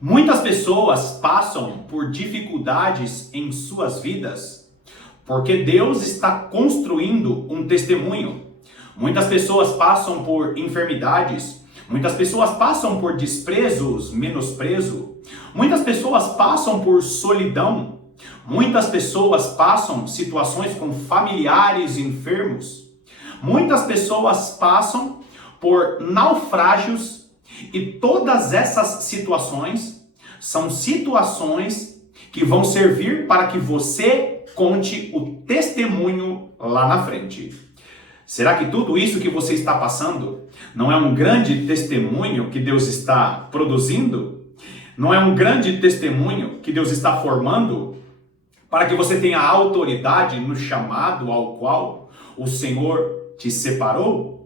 Muitas pessoas passam por dificuldades em suas vidas porque Deus está construindo um testemunho. Muitas pessoas passam por enfermidades, muitas pessoas passam por desprezos, menosprezo, muitas pessoas passam por solidão, muitas pessoas passam situações com familiares enfermos, muitas pessoas passam por naufrágios. E todas essas situações são situações que vão servir para que você conte o testemunho lá na frente. Será que tudo isso que você está passando não é um grande testemunho que Deus está produzindo? Não é um grande testemunho que Deus está formando para que você tenha autoridade no chamado ao qual o Senhor te separou?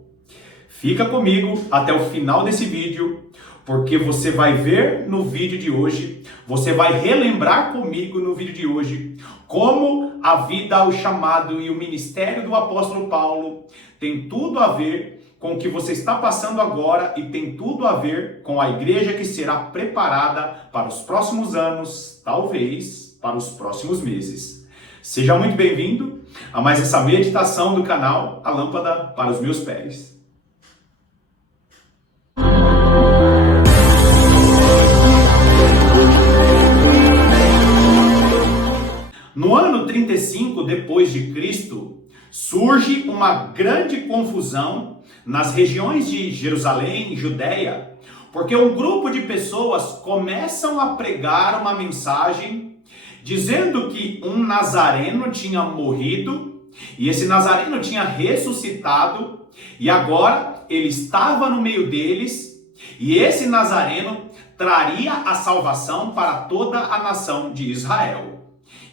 Fica comigo até o final desse vídeo, porque você vai ver no vídeo de hoje, você vai relembrar comigo no vídeo de hoje, como a vida, o chamado e o ministério do apóstolo Paulo tem tudo a ver com o que você está passando agora e tem tudo a ver com a igreja que será preparada para os próximos anos, talvez para os próximos meses. Seja muito bem-vindo a mais essa meditação do canal A Lâmpada para os Meus Pés. No ano 35 depois de Cristo, surge uma grande confusão nas regiões de Jerusalém e Judéia, porque um grupo de pessoas começam a pregar uma mensagem dizendo que um nazareno tinha morrido e esse nazareno tinha ressuscitado e agora ele estava no meio deles e esse nazareno traria a salvação para toda a nação de Israel.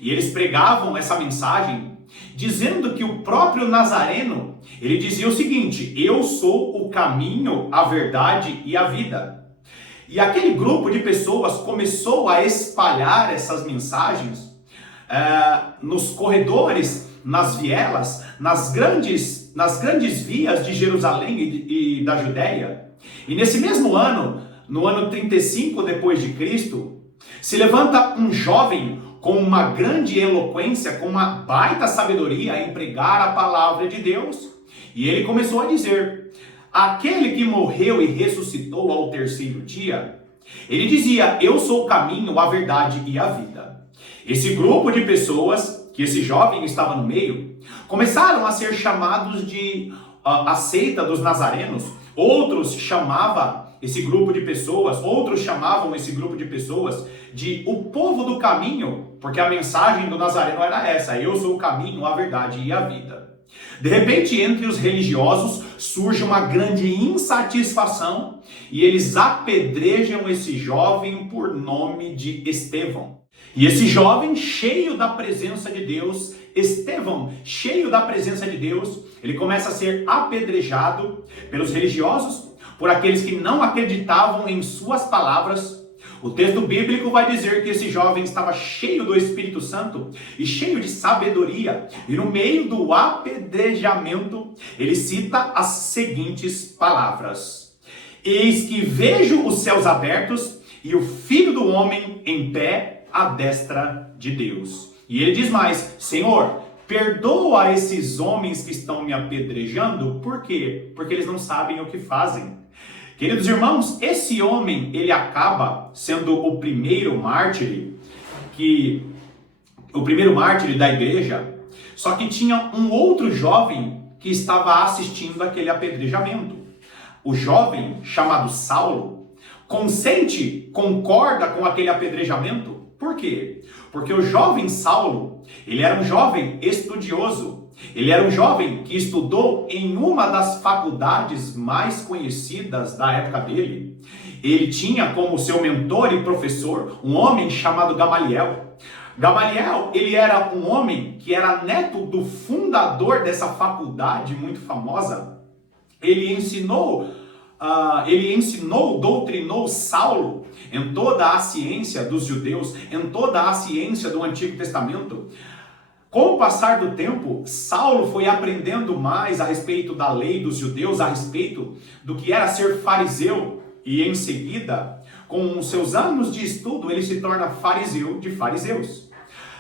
E eles pregavam essa mensagem dizendo que o próprio Nazareno, ele dizia o seguinte: eu sou o caminho, a verdade e a vida. E aquele grupo de pessoas começou a espalhar essas mensagens nos corredores, nas vielas, nas grandes vias de Jerusalém e da Judéia. E nesse mesmo ano, no ano 35 depois de Cristo, se levanta um jovem com uma grande eloquência, com uma baita sabedoria em pregar a palavra de Deus. E ele começou a dizer: aquele que morreu e ressuscitou ao terceiro dia, ele dizia: eu sou o caminho, a verdade e a vida. Esse grupo de pessoas, que esse jovem estava no meio, começaram a ser chamados de a seita dos nazarenos. Outros chamavam esse grupo de pessoas de o povo do caminho, porque a mensagem do Nazareno era essa: eu sou o caminho, a verdade e a vida. De repente, entre os religiosos surge uma grande insatisfação e eles apedrejam esse jovem por nome de Estevão. E esse jovem, cheio da presença de Deus, Estevão, cheio da presença de Deus, ele começa a ser apedrejado pelos religiosos, por aqueles que não acreditavam em suas palavras. O texto bíblico vai dizer que esse jovem estava cheio do Espírito Santo e cheio de sabedoria. E no meio do apedrejamento, ele cita as seguintes palavras: eis que vejo os céus abertos e o Filho do Homem em pé à destra de Deus. E ele diz mais: Senhor, perdoa esses homens que estão me apedrejando. Por quê? Porque eles não sabem o que fazem. Queridos irmãos, esse homem, ele acaba sendo o primeiro mártir da igreja, só que tinha um outro jovem que estava assistindo aquele apedrejamento. O jovem, chamado Saulo, concorda com aquele apedrejamento. Por quê? Porque o jovem Saulo, ele era um jovem estudioso. Ele era um jovem que estudou em uma das faculdades mais conhecidas da época dele. Ele tinha como seu mentor e professor um homem chamado Gamaliel. Gamaliel, ele era um homem que era neto do fundador dessa faculdade muito famosa. Ele doutrinou Saulo em toda a ciência dos judeus, em toda a ciência do Antigo Testamento. Com o passar do tempo, Saulo foi aprendendo mais a respeito da lei dos judeus, a respeito do que era ser fariseu, e em seguida com seus anos de estudo, ele se torna fariseu de fariseus.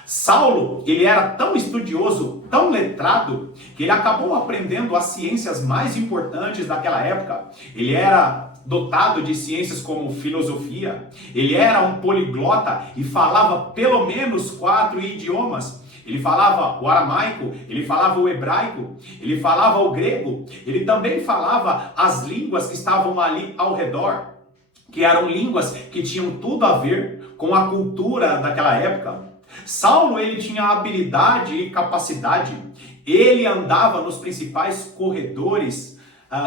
Saulo, ele era tão estudioso, tão letrado, que ele acabou aprendendo as ciências mais importantes daquela época. Ele era dotado de ciências como filosofia, ele era um poliglota e falava pelo menos 4 idiomas. Ele falava o aramaico, ele falava o hebraico, ele falava o grego, ele também falava as línguas que estavam ali ao redor, que eram línguas que tinham tudo a ver com a cultura daquela época. Saulo, ele tinha habilidade e capacidade, ele andava nos principais corredores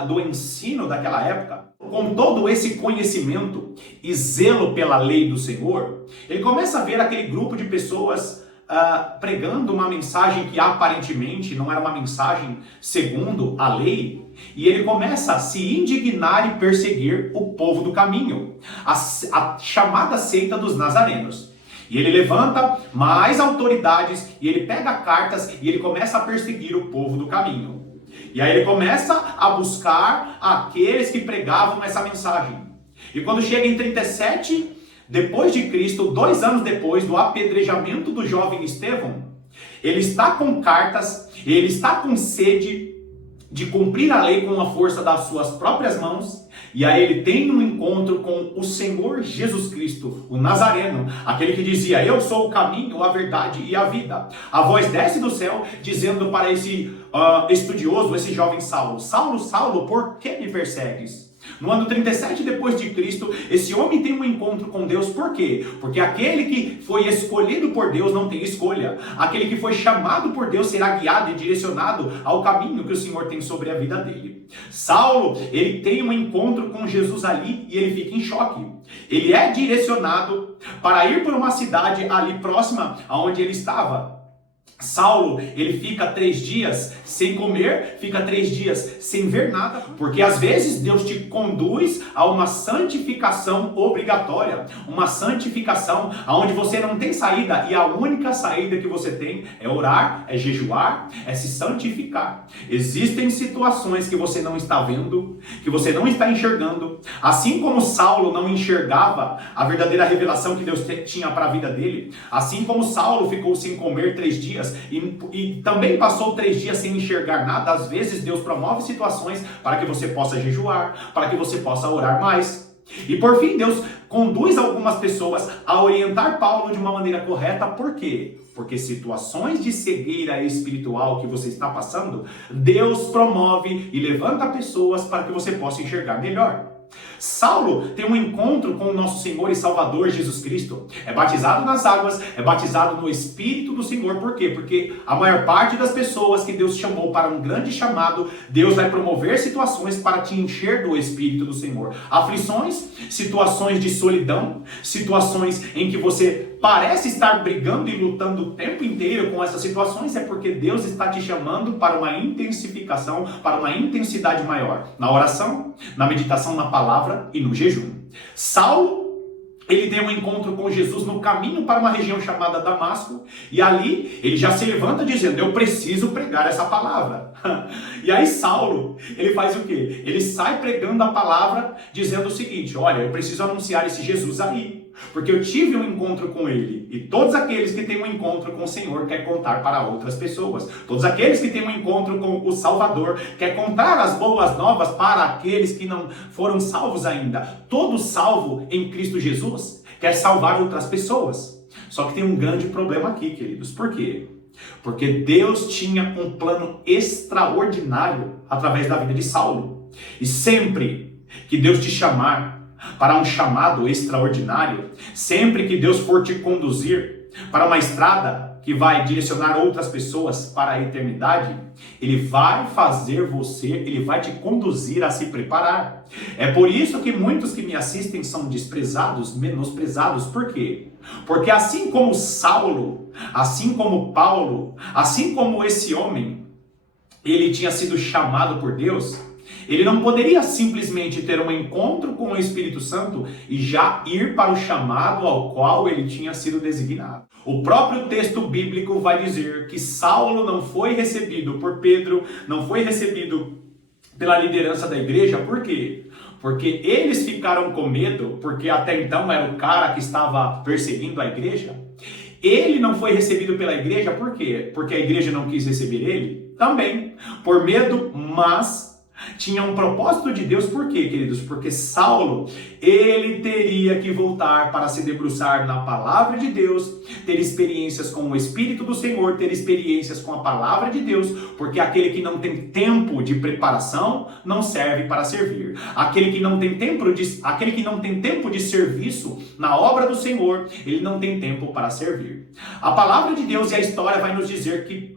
do ensino daquela época. Com todo esse conhecimento e zelo pela lei do Senhor, ele começa a ver aquele grupo de pessoas pregando uma mensagem que aparentemente não era uma mensagem segundo a lei, e ele começa a se indignar e perseguir o povo do caminho, a chamada seita dos nazarenos. E ele levanta mais autoridades, e ele pega cartas, e ele começa a perseguir o povo do caminho. E aí ele começa a buscar aqueles que pregavam essa mensagem. E quando chega em 37, depois de Cristo, 2 anos depois do apedrejamento do jovem Estevão, ele está com cartas, ele está com sede de cumprir a lei com a força das suas próprias mãos, e aí ele tem um encontro com o Senhor Jesus Cristo, o Nazareno, aquele que dizia: eu sou o caminho, a verdade e a vida. A voz desce do céu dizendo para esse estudioso, esse jovem Saulo: Saulo, Saulo, por que me persegues? No ano 37 depois de Cristo, esse homem tem um encontro com Deus. Por quê? Porque aquele que foi escolhido por Deus não tem escolha. Aquele que foi chamado por Deus será guiado e direcionado ao caminho que o Senhor tem sobre a vida dele. Saulo, ele tem um encontro com Jesus ali e ele fica em choque. Ele é direcionado para ir para uma cidade ali próxima aonde ele estava. Saulo, ele fica 3 dias sem comer, fica 3 dias sem ver nada, porque às vezes Deus te conduz a uma santificação obrigatória, uma santificação onde você não tem saída, e a única saída que você tem é orar, é jejuar, é se santificar. Existem situações que você não está vendo, que você não está enxergando, assim como Saulo não enxergava a verdadeira revelação que Deus tinha para a vida dele, assim como Saulo ficou sem comer 3 dias, e também passou 3 dias sem enxergar nada. Às vezes Deus promove situações para que você possa jejuar, para que você possa orar mais. E por fim Deus conduz algumas pessoas a orientar Paulo de uma maneira correta. Por quê? Porque situações de cegueira espiritual que você está passando, Deus promove e levanta pessoas para que você possa enxergar melhor. Saulo tem um encontro com o nosso Senhor e Salvador Jesus Cristo, é batizado nas águas, é batizado no Espírito do Senhor. Por quê? Porque a maior parte das pessoas que Deus chamou para um grande chamado, Deus vai promover situações para te encher do Espírito do Senhor. Aflições, situações de solidão, situações em que você parece estar brigando e lutando o tempo inteiro com essas situações, é porque Deus está te chamando para uma intensificação, para uma intensidade maior, na oração, na meditação na palavra e no jejum. Saulo, ele tem um encontro com Jesus no caminho para uma região chamada Damasco, e ali ele já se levanta dizendo: eu preciso pregar essa palavra. E aí Saulo, ele faz o quê? Ele sai pregando a palavra, dizendo o seguinte: olha, eu preciso anunciar esse Jesus aí, porque eu tive um encontro com ele, e todos aqueles que têm um encontro com o Senhor quer contar para outras pessoas. Todos aqueles que têm um encontro com o Salvador quer contar as boas novas para aqueles que não foram salvos ainda. Todo salvo em Cristo Jesus quer salvar outras pessoas. Só que tem um grande problema aqui, queridos. Por quê? Porque Deus tinha um plano extraordinário através da vida de Saulo. E sempre que Deus te chamar para um chamado extraordinário, sempre que Deus for te conduzir para uma estrada que vai direcionar outras pessoas para a eternidade, Ele vai fazer você, Ele vai te conduzir a se preparar. É por isso que muitos que me assistem são desprezados, menosprezados. Por quê? Porque assim como Saulo, assim como Paulo, assim como esse homem, ele tinha sido chamado por Deus, ele não poderia simplesmente ter um encontro com o Espírito Santo e já ir para o chamado ao qual ele tinha sido designado. O próprio texto bíblico vai dizer que Saulo não foi recebido por Pedro, não foi recebido pela liderança da igreja. Por quê? Porque eles ficaram com medo, porque até então era o cara que estava perseguindo a igreja. Ele não foi recebido pela igreja, por quê? Porque a igreja não quis receber ele? Também, por medo, mas tinha um propósito de Deus. Por quê, queridos? Porque Saulo, ele teria que voltar para se debruçar na palavra de Deus, ter experiências com o Espírito do Senhor, ter experiências com a palavra de Deus, porque aquele que não tem tempo de preparação não serve para servir. Aquele que não tem tempo de serviço na obra do Senhor, ele não tem tempo para servir. A palavra de Deus e a história vai nos dizer que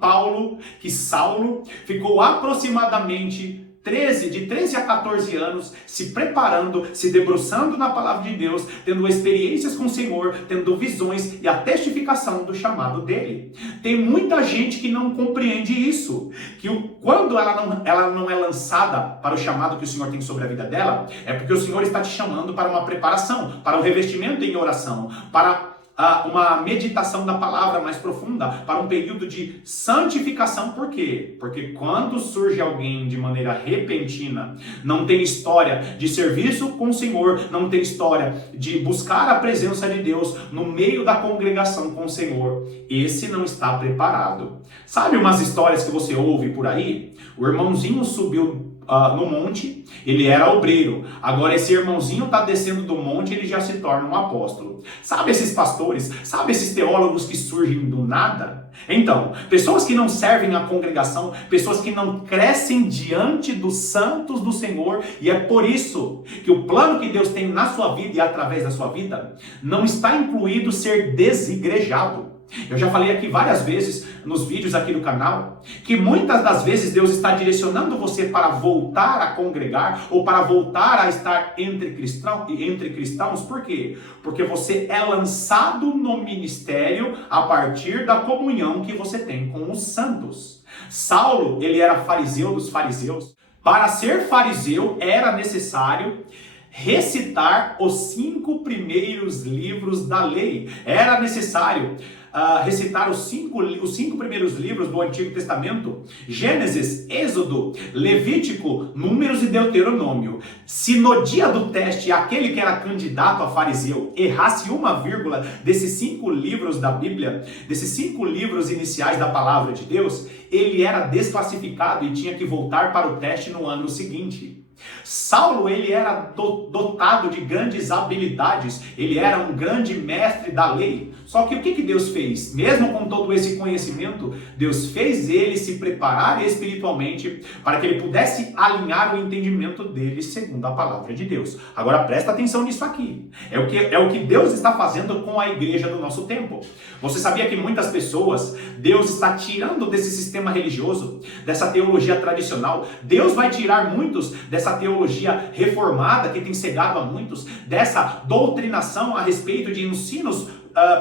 Saulo ficou aproximadamente de 13 a 14 anos, se preparando, se debruçando na palavra de Deus, tendo experiências com o Senhor, tendo visões e a testificação do chamado dele. Tem muita gente que não compreende isso, que quando ela não é lançada para o chamado que o Senhor tem sobre a vida dela, é porque o Senhor está te chamando para uma preparação, para um revestimento em oração, para uma meditação da palavra mais profunda, para um período de santificação. Por quê? Porque quando surge alguém de maneira repentina, não tem história de serviço com o Senhor, não tem história de buscar a presença de Deus no meio da congregação com o Senhor, esse não está preparado. Sabe umas histórias que você ouve por aí? O irmãozinho subiu no monte, ele era obreiro. Agora esse irmãozinho está descendo do monte, ele já se torna um apóstolo. Sabe esses pastores? Sabe esses teólogos que surgem do nada? Então, pessoas que não servem à congregação, pessoas que não crescem diante dos santos do Senhor, e é por isso que o plano que Deus tem na sua vida e através da sua vida não está incluído ser desigrejado. Eu já falei aqui várias vezes nos vídeos aqui do canal que muitas das vezes Deus está direcionando você para voltar a congregar ou para voltar a estar entre cristãos. Por quê? Porque você é lançado no ministério a partir da comunhão que você tem com os santos. Saulo, ele era fariseu dos fariseus. Para ser fariseu era necessário recitar os 5 primeiros livros da lei. Era necessário recitar os cinco primeiros livros do Antigo Testamento: Gênesis, Êxodo, Levítico, Números e Deuteronômio. Se no dia do teste aquele que era candidato a fariseu errasse uma vírgula desses 5 livros da Bíblia, desses 5 livros iniciais da palavra de Deus, ele era desclassificado e tinha que voltar para o teste no ano seguinte. Saulo, ele era dotado de grandes habilidades, ele era um grande mestre da lei. Só que o que Deus fez? Mesmo com todo esse conhecimento, Deus fez ele se preparar espiritualmente para que ele pudesse alinhar o entendimento dele segundo a palavra de Deus. Agora presta atenção nisso aqui. É o que Deus está fazendo com a igreja do nosso tempo. Você sabia que muitas pessoas, Deus está tirando desse sistema religioso, dessa teologia tradicional? Deus vai tirar muitos dessa teologia reformada que tem cegado a muitos, dessa doutrinação a respeito de ensinos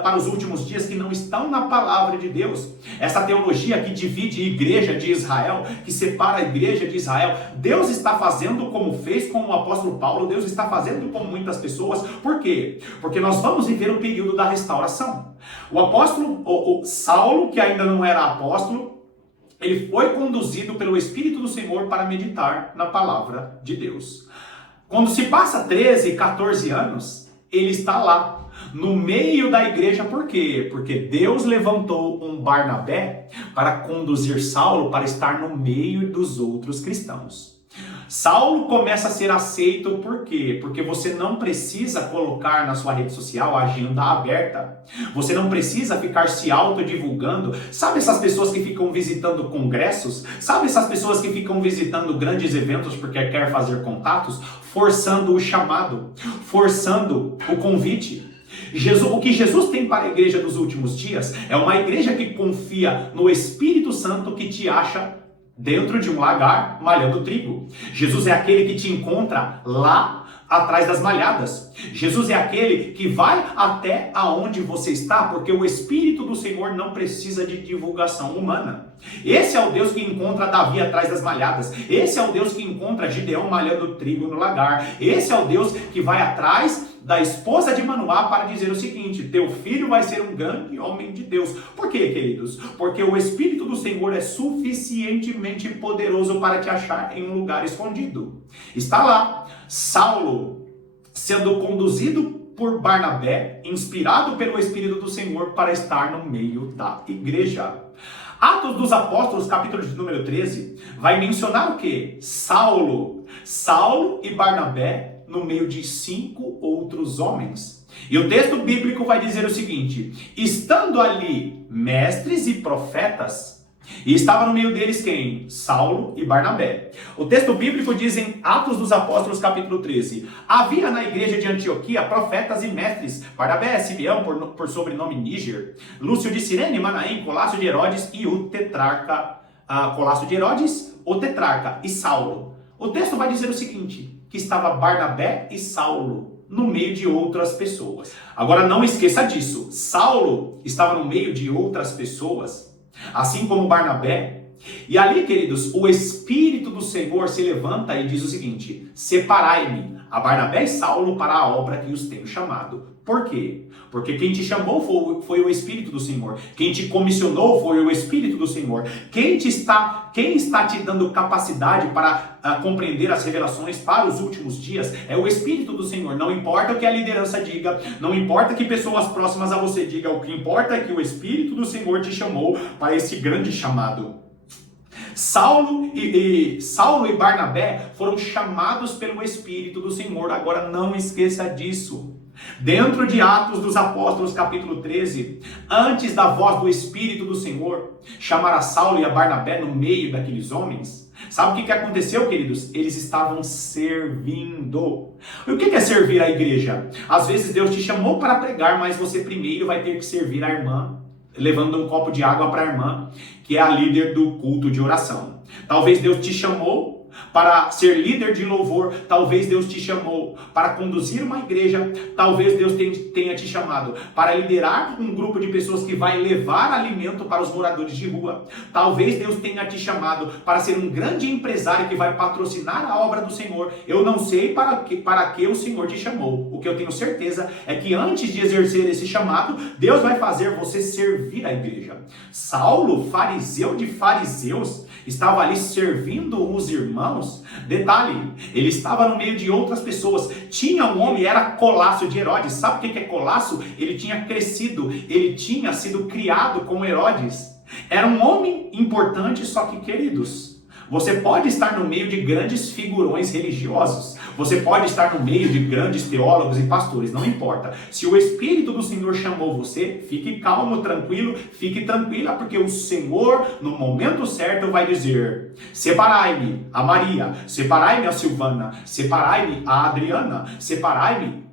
para os últimos dias que não estão na palavra de Deus. Essa teologia que divide a igreja de Israel, que separa a igreja de Israel. Deus está fazendo como fez com o apóstolo Paulo, Deus está fazendo com muitas pessoas. Por quê? Porque nós vamos viver o período da restauração. O apóstolo, o Saulo, que ainda não era apóstolo, ele foi conduzido pelo Espírito do Senhor para meditar na palavra de Deus. Quando se passa 13, 14 anos, ele está lá, no meio da igreja. Por quê? Porque Deus levantou um Barnabé para conduzir Saulo para estar no meio dos outros cristãos. Saulo começa a ser aceito. Por quê? Porque você não precisa colocar na sua rede social a agenda aberta. Você não precisa ficar se autodivulgando. Sabe essas pessoas que ficam visitando congressos? Sabe essas pessoas que ficam visitando grandes eventos porque quer fazer contatos? Forçando o chamado, forçando o convite. O que Jesus tem para a igreja dos últimos dias é uma igreja que confia no Espírito Santo, que te acha dentro de um lagar malhando trigo. Jesus é aquele que te encontra lá atrás das malhadas. Jesus é aquele que vai até aonde você está, porque o Espírito do Senhor não precisa de divulgação humana. Esse é o Deus que encontra Davi atrás das malhadas. Esse é o Deus que encontra Gideão malhando trigo no lagar. Esse é o Deus que vai atrás da esposa de Manoá para dizer o seguinte: teu filho vai ser um grande homem de Deus. Por quê, queridos? Porque o Espírito do Senhor é suficientemente poderoso para te achar em um lugar escondido. Está lá, Saulo sendo conduzido por Barnabé, inspirado pelo Espírito do Senhor para estar no meio da igreja. Atos dos Apóstolos, capítulo de número 13, vai mencionar o quê? Saulo e Barnabé no meio de 5 outros homens. E o texto bíblico vai dizer o seguinte: estando ali mestres e profetas, e estava no meio deles quem? Saulo e Barnabé. O texto bíblico diz em Atos dos Apóstolos, capítulo 13: havia na igreja de Antioquia profetas e mestres, Barnabé, Simeão, por sobrenome Níger, Lúcio de Cirene, Manaém, Colácio de Herodes e o tetrarca, Colácio de Herodes, o tetrarca e Saulo. O texto vai dizer o seguinte: que estava Barnabé e Saulo no meio de outras pessoas. Agora não esqueça disso, Saulo estava no meio de outras pessoas, assim como Barnabé. E ali, queridos, o Espírito do Senhor se levanta e diz o seguinte: separai-me a Barnabé e Saulo para a obra que os tenho chamado. Por quê? Porque quem te chamou foi o Espírito do Senhor. Quem te comissionou foi o Espírito do Senhor. Quem está te dando capacidade para compreender as revelações para os últimos dias é o Espírito do Senhor. Não importa o que a liderança diga, não importa que pessoas próximas a você digam, o que importa é que o Espírito do Senhor te chamou para esse grande chamado. Saulo e Barnabé foram chamados pelo Espírito do Senhor. Agora não esqueça disso. Dentro de Atos dos Apóstolos, capítulo 13, antes da voz do Espírito do Senhor chamar a Saulo e a Barnabé no meio daqueles homens, sabe o que aconteceu, queridos? Eles estavam servindo. E o que é servir a igreja? Às vezes Deus te chamou para pregar, mas você primeiro vai ter que servir a irmã, levando um copo de água para a irmã, que é a líder do culto de oração. Talvez Deus te chamou para ser líder de louvor, talvez Deus te chamou para conduzir uma igreja, talvez Deus tenha te chamado para liderar um grupo de pessoas que vai levar alimento para os moradores de rua, talvez Deus tenha te chamado para ser um grande empresário que vai patrocinar a obra do Senhor. Eu não sei para que o Senhor te chamou. O que eu tenho certeza é que antes de exercer esse chamado, Deus vai fazer você servir a igreja. Saulo, fariseu de fariseus, estava ali servindo os irmãos. Detalhe, ele estava no meio de outras pessoas. Tinha um homem, era Colácio de Herodes. Sabe o que é Colácio? Ele tinha crescido, ele tinha sido criado com Herodes. Era um homem importante, só que, queridos, você pode estar no meio de grandes figurões religiosos, você pode estar no meio de grandes teólogos e pastores, não importa. Se o Espírito do Senhor chamou você, fique calmo, tranquilo, fique tranquila, porque o Senhor, no momento certo, vai dizer: separai-me a Maria, separai-me a Silvana, separai-me a Adriana, separai-me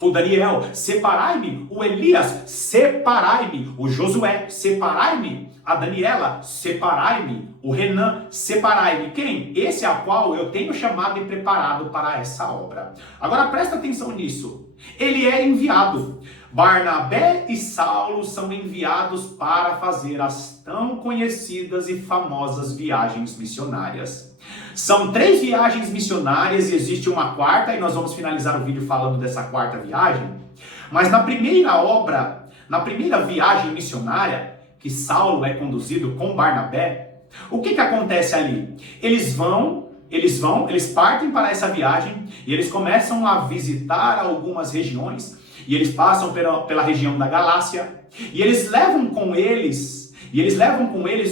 o Daniel, separai-me o Elias, separai-me o Josué, separai-me a Daniela, separai-me o Renan, separai-me quem? Esse a qual eu tenho chamado e preparado para essa obra. Agora presta atenção nisso. Ele é enviado. Barnabé e Saulo são enviados para fazer as tão conhecidas e famosas viagens missionárias. São 3 viagens missionárias e existe uma quarta, e nós vamos finalizar o vídeo falando dessa quarta viagem. Mas na primeira viagem missionária, que Saulo é conduzido com Barnabé, o que acontece ali? Eles partem para essa viagem e eles começam a visitar algumas regiões, e eles passam pela região da Galácia, e eles levam com eles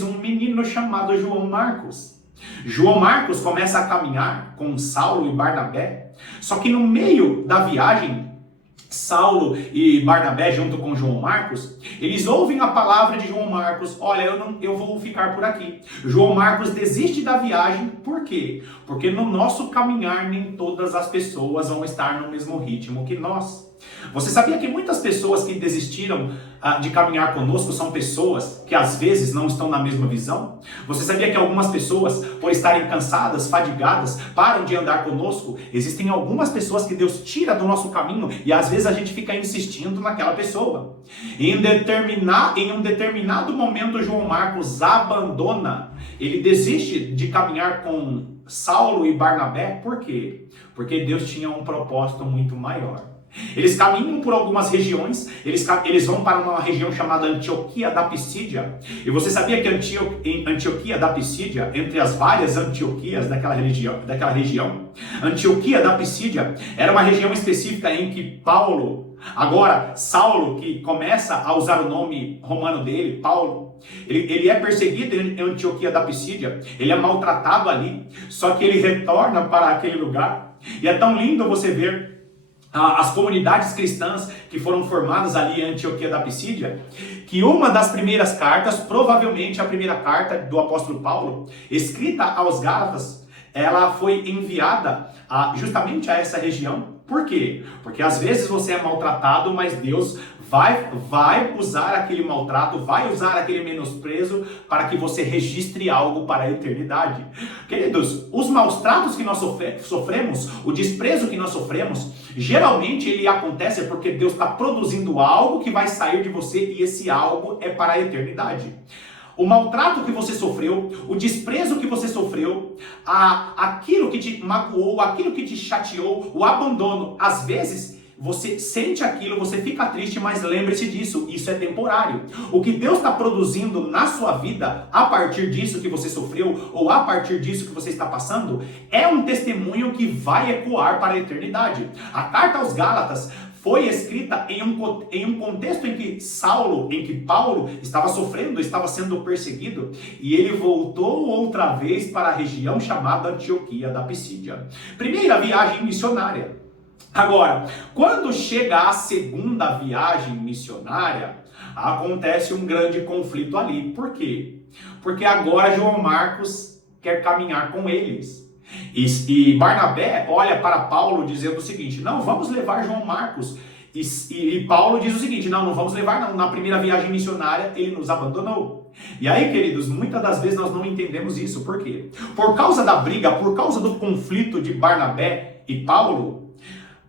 um menino chamado João Marcos. João Marcos começa a caminhar com Saulo e Barnabé, só que no meio da viagem, Saulo e Barnabé, junto com João Marcos, eles ouvem a palavra de João Marcos: olha, eu vou ficar por aqui. João Marcos desiste da viagem, por quê? Porque no nosso caminhar nem todas as pessoas vão estar no mesmo ritmo que nós. Você sabia que muitas pessoas que desistiram de caminhar conosco são pessoas que às vezes não estão na mesma visão? Você sabia que algumas pessoas, por estarem cansadas, fadigadas, param de andar conosco? Existem algumas pessoas que Deus tira do nosso caminho e às vezes a gente fica insistindo naquela pessoa. Em um determinado momento, João Marcos abandona, ele desiste de caminhar com Saulo e Barnabé. Por quê? Porque Deus tinha um propósito muito maior. Eles caminham por algumas regiões, eles vão para uma região chamada Antioquia da Pisídia. E você sabia que em Antioquia da Pisídia, entre as várias Antioquias daquela região, Antioquia da Pisídia era uma região específica em que Paulo, agora Saulo, que começa a usar o nome romano dele, Paulo, ele é perseguido em Antioquia da Pisídia, ele é maltratado ali, só que ele retorna para aquele lugar. E é tão lindo você ver as comunidades cristãs que foram formadas ali em Antioquia da Pisídia, que uma das primeiras cartas, provavelmente a primeira carta do apóstolo Paulo, escrita aos Gálatas, ela foi enviada justamente a essa região. Por quê? Porque às vezes você é maltratado, mas Deus vai usar aquele maltrato, vai usar aquele menosprezo para que você registre algo para a eternidade. Queridos, os maus tratos que nós sofremos, o desprezo que nós sofremos, geralmente ele acontece porque Deus está produzindo algo que vai sair de você e esse algo é para a eternidade. O maltrato que você sofreu, o desprezo que você sofreu, aquilo que te magoou, aquilo que te chateou, o abandono, às vezes você sente aquilo, você fica triste, mas lembre-se disso, isso é temporário. O que Deus está produzindo na sua vida, a partir disso que você sofreu, ou a partir disso que você está passando, é um testemunho que vai ecoar para a eternidade. A carta aos Gálatas foi escrita em um contexto em que Paulo estava sofrendo, estava sendo perseguido, e ele voltou outra vez para a região chamada Antioquia da Pisídia. Primeira viagem missionária. Agora, quando chega a segunda viagem missionária, acontece um grande conflito ali. Por quê? Porque agora João Marcos quer caminhar com eles. E Barnabé olha para Paulo dizendo o seguinte: não, vamos levar João Marcos. E Paulo diz o seguinte: não vamos levar não. Na primeira viagem missionária ele nos abandonou. E aí, queridos, muitas das vezes nós não entendemos isso. Por quê? Por causa da briga, por causa do conflito de Barnabé e Paulo,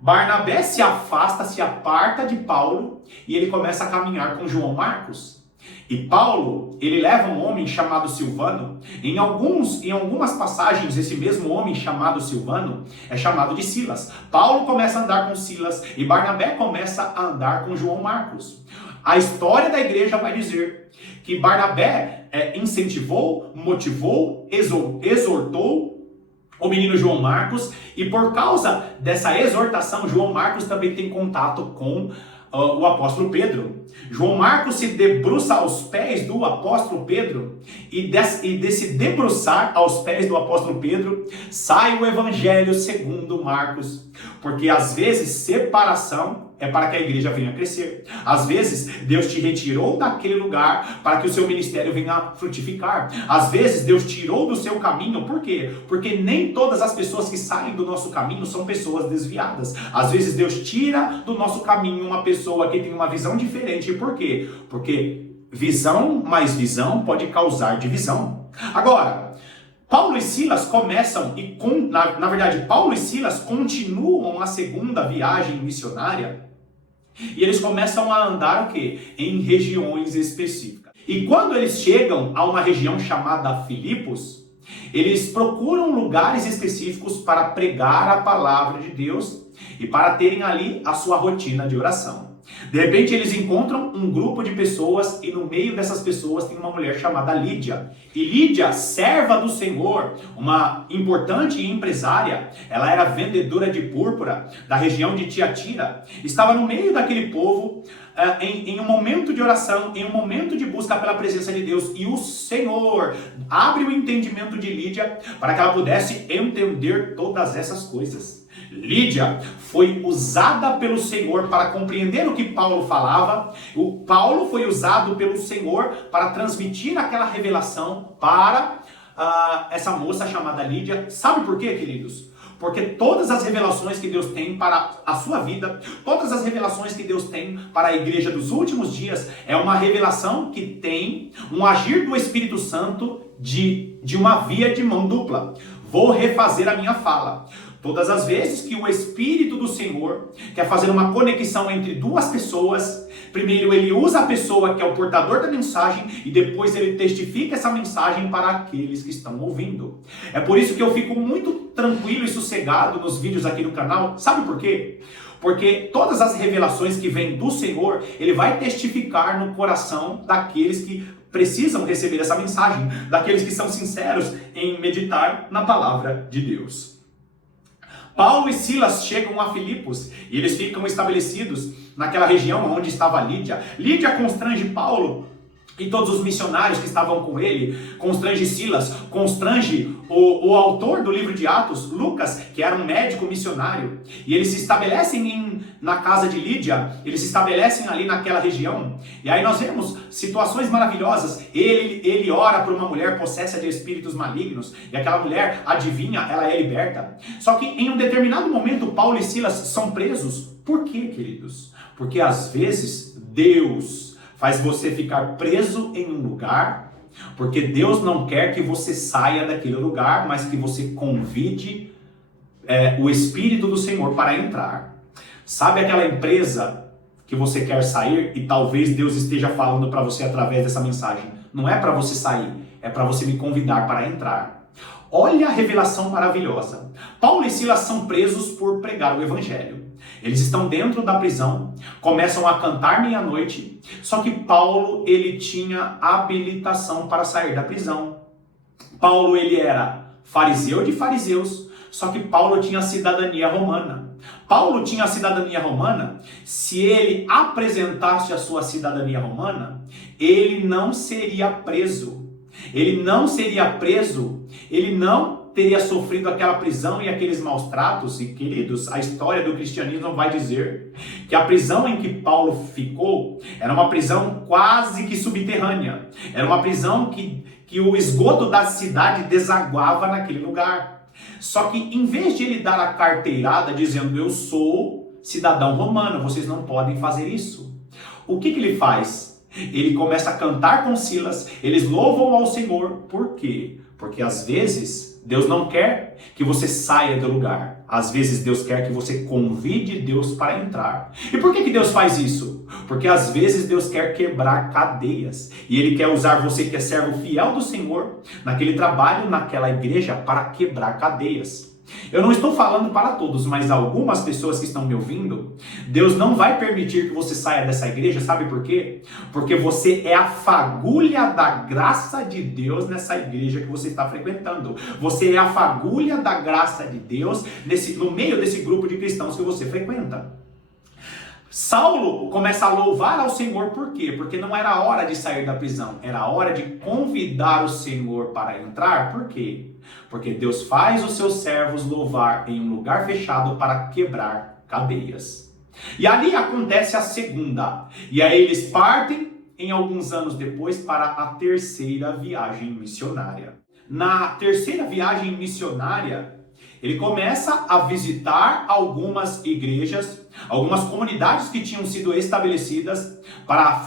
Barnabé se afasta, se aparta de Paulo e ele começa a caminhar com João Marcos. E Paulo, ele leva um homem chamado Silvano. Em algumas passagens, esse mesmo homem chamado Silvano é chamado de Silas. Paulo começa a andar com Silas e Barnabé começa a andar com João Marcos. A história da igreja vai dizer que Barnabé incentivou, motivou, exortou o menino João Marcos, e por causa dessa exortação, João Marcos também tem contato com o apóstolo Pedro. João Marcos se debruça aos pés do apóstolo Pedro, e desse debruçar aos pés do apóstolo Pedro, sai o evangelho segundo Marcos. Porque às vezes separação é para que a igreja venha crescer. Às vezes Deus te retirou daquele lugar para que o seu ministério venha frutificar. Às vezes Deus tirou do seu caminho. Por quê? Porque nem todas as pessoas que saem do nosso caminho são pessoas desviadas. Às vezes Deus tira do nosso caminho uma pessoa que tem uma visão diferente. Por quê? Porque visão mais visão pode causar divisão. Agora, Paulo e Silas começam, na verdade, Paulo e Silas continuam a segunda viagem missionária, e eles começam a andar o quê? Em regiões específicas. E quando eles chegam a uma região chamada Filipos, eles procuram lugares específicos para pregar a palavra de Deus e para terem ali a sua rotina de oração. De repente eles encontram um grupo de pessoas e no meio dessas pessoas tem uma mulher chamada Lídia. E Lídia, serva do Senhor, uma importante empresária, ela era vendedora de púrpura da região de Tiatira, estava no meio daquele povo em um momento de oração, em um momento de busca pela presença de Deus, e o Senhor abre o entendimento de Lídia para que ela pudesse entender todas essas coisas. Lídia foi usada pelo Senhor para compreender o que Paulo falava. O Paulo foi usado pelo Senhor para transmitir aquela revelação para essa moça chamada Lídia. Sabe por quê, queridos? Porque todas as revelações que Deus tem para a sua vida, todas as revelações que Deus tem para a igreja dos últimos dias, é uma revelação que tem um agir do Espírito Santo de uma via de mão dupla. Vou refazer a minha fala. Todas as vezes que o Espírito do Senhor quer fazer uma conexão entre duas pessoas, primeiro ele usa a pessoa que é o portador da mensagem e depois ele testifica essa mensagem para aqueles que estão ouvindo. É por isso que eu fico muito tranquilo e sossegado nos vídeos aqui no canal. Sabe por quê? Porque todas as revelações que vêm do Senhor, ele vai testificar no coração daqueles que precisam receber essa mensagem, daqueles que são sinceros em meditar na palavra de Deus. Paulo e Silas chegam a Filipos e eles ficam estabelecidos naquela região onde estava Lídia. Lídia constrange Paulo e todos os missionários que estavam com ele, constrange Silas, constrange o autor do livro de Atos, Lucas, que era um médico missionário, e eles se estabelecem na casa de Lídia, eles se estabelecem ali naquela região, e aí nós vemos situações maravilhosas. Ele ora por uma mulher possessa de espíritos malignos, e aquela mulher, adivinha, ela é liberta. Só que em um determinado momento, Paulo e Silas são presos. Por quê, queridos? Porque às vezes Deus faz você ficar preso em um lugar, porque Deus não quer que você saia daquele lugar, mas que você convide o Espírito do Senhor para entrar. Sabe aquela empresa que você quer sair e talvez Deus esteja falando para você através dessa mensagem? Não é para você sair, é para você me convidar para entrar. Olha a revelação maravilhosa. Paulo e Silas são presos por pregar o Evangelho. Eles estão dentro da prisão, começam a cantar meia-noite, só que Paulo, ele tinha habilitação para sair da prisão. Paulo, ele era fariseu de fariseus, só que Paulo tinha cidadania romana. Paulo tinha a cidadania romana. Se ele apresentasse a sua cidadania romana, ele não seria preso. Ele não seria preso, ele não teria sofrido aquela prisão e aqueles maus tratos. E, queridos, a história do cristianismo vai dizer que a prisão em que Paulo ficou era uma prisão quase que subterrânea. Era uma prisão que o esgoto da cidade desaguava naquele lugar. Só que, em vez de ele dar a carteirada dizendo: eu sou cidadão romano, vocês não podem fazer isso, o que ele faz? Ele começa a cantar com Silas, eles louvam ao Senhor. Por quê? Porque às vezes Deus não quer que você saia do lugar. Às vezes Deus quer que você convide Deus para entrar. E por que Deus faz isso? Porque às vezes Deus quer quebrar cadeias. E Ele quer usar você que é servo fiel do Senhor, naquele trabalho, naquela igreja, para quebrar cadeias. Eu não estou falando para todos, mas algumas pessoas que estão me ouvindo, Deus não vai permitir que você saia dessa igreja, sabe por quê? Porque você é a fagulha da graça de Deus nessa igreja que você está frequentando. Você é a fagulha da graça de Deus no meio desse grupo de cristãos que você frequenta. Saulo começa a louvar ao Senhor, por quê? Porque não era hora de sair da prisão, era hora de convidar o Senhor para entrar. Por quê? Porque Deus faz os seus servos louvar em um lugar fechado para quebrar cadeias. E ali acontece a segunda, e aí eles partem em alguns anos depois para a terceira viagem missionária. Na terceira viagem missionária, ele começa a visitar algumas igrejas, algumas comunidades que tinham sido estabelecidas para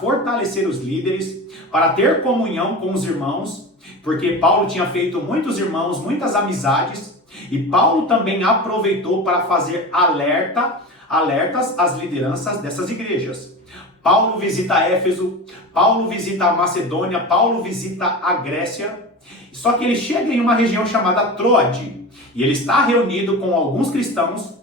fortalecer os líderes, para ter comunhão com os irmãos, porque Paulo tinha feito muitos irmãos, muitas amizades, e Paulo também aproveitou para fazer alertas às lideranças dessas igrejas. Paulo visita Éfeso, Paulo visita a Macedônia, Paulo visita a Grécia. Só que ele chega em uma região chamada Troade, e ele está reunido com alguns cristãos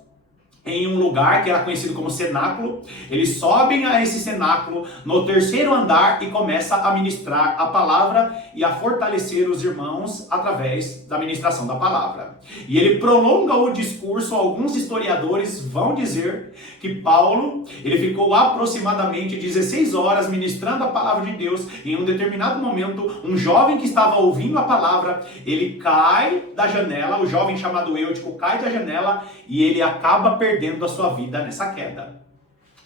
em um lugar que era conhecido como cenáculo. Eles sobem a esse cenáculo no terceiro andar e começa a ministrar a palavra e a fortalecer os irmãos através da ministração da palavra. E ele prolonga o discurso. Alguns historiadores vão dizer que Paulo, ele ficou aproximadamente 16 horas ministrando a palavra de Deus. Em um determinado momento, um jovem que estava ouvindo a palavra, ele cai da janela, o jovem chamado Eutico cai da janela e ele acaba perdendo a sua vida nessa queda.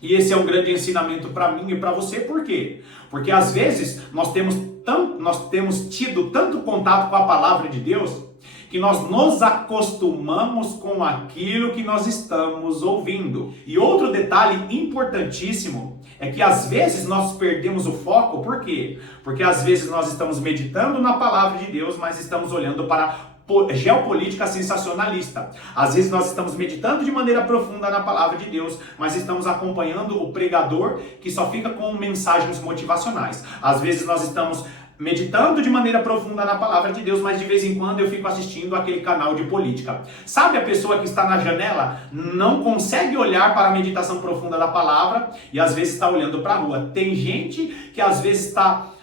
E esse é um grande ensinamento para mim e para você. Por quê? Porque às vezes nós temos tido tanto contato com a palavra de Deus que nós nos acostumamos com aquilo que nós estamos ouvindo. E outro detalhe importantíssimo é que às vezes nós perdemos o foco. Por quê? Porque às vezes nós estamos meditando na palavra de Deus, mas estamos olhando para geopolítica sensacionalista. Às vezes nós estamos meditando de maneira profunda na palavra de Deus, mas estamos acompanhando o pregador que só fica com mensagens motivacionais. Às vezes nós estamos meditando de maneira profunda na palavra de Deus, mas de vez em quando eu fico assistindo aquele canal de política. Sabe a pessoa que está na janela, não consegue olhar para a meditação profunda da palavra e às vezes está olhando para a rua. Tem gente que às vezes está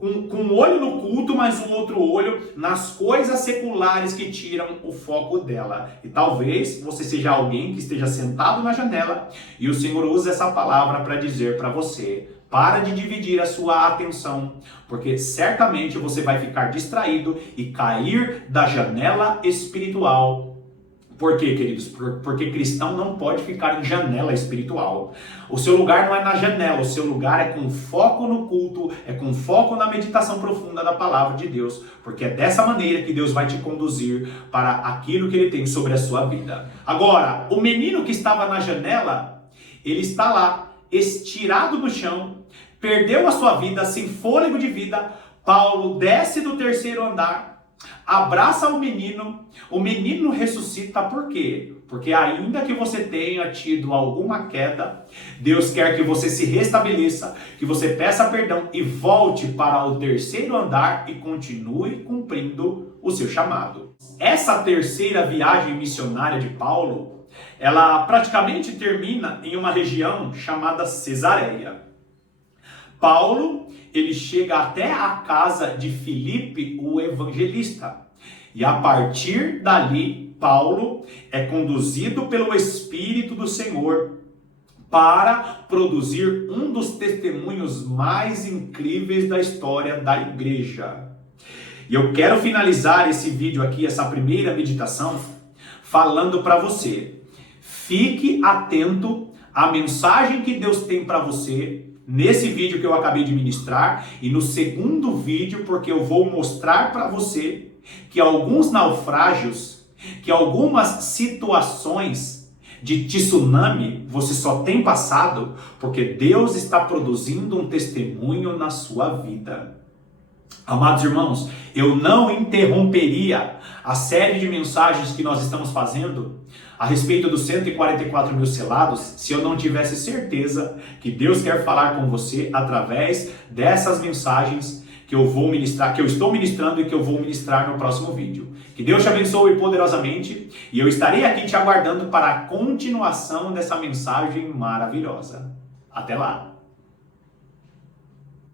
com um olho no culto, mas um outro olho nas coisas seculares que tiram o foco dela. E talvez você seja alguém que esteja sentado na janela e o Senhor usa essa palavra para dizer para você: para de dividir a sua atenção, porque certamente você vai ficar distraído e cair da janela espiritual. Por quê, queridos? Porque cristão não pode ficar em janela espiritual. O seu lugar não é na janela, o seu lugar é com foco no culto, é com foco na meditação profunda da palavra de Deus, porque é dessa maneira que Deus vai te conduzir para aquilo que Ele tem sobre a sua vida. Agora, o menino que estava na janela, ele está lá, estirado no chão, perdeu a sua vida, sem fôlego de vida. Paulo desce do terceiro andar, abraça o menino ressuscita. Por quê? Porque ainda que você tenha tido alguma queda, Deus quer que você se restabeleça, que você peça perdão e volte para o terceiro andar e continue cumprindo o seu chamado. Essa terceira viagem missionária de Paulo, ela praticamente termina em uma região chamada Cesareia. Paulo, ele chega até a casa de Filipe, o evangelista. E a partir dali, Paulo é conduzido pelo Espírito do Senhor para produzir um dos testemunhos mais incríveis da história da igreja. E eu quero finalizar esse vídeo aqui, essa primeira meditação, falando para você: fique atento à mensagem que Deus tem para você nesse vídeo que eu acabei de ministrar e no segundo vídeo, porque eu vou mostrar para você que alguns naufrágios, que algumas situações de tsunami você só tem passado porque Deus está produzindo um testemunho na sua vida. Amados irmãos, eu não interromperia a série de mensagens que nós estamos fazendo a respeito dos 144 mil selados se eu não tivesse certeza que Deus quer falar com você através dessas mensagens que eu vou ministrar, que eu estou ministrando e que eu vou ministrar no próximo vídeo. Que Deus te abençoe poderosamente e eu estarei aqui te aguardando para a continuação dessa mensagem maravilhosa. Até lá!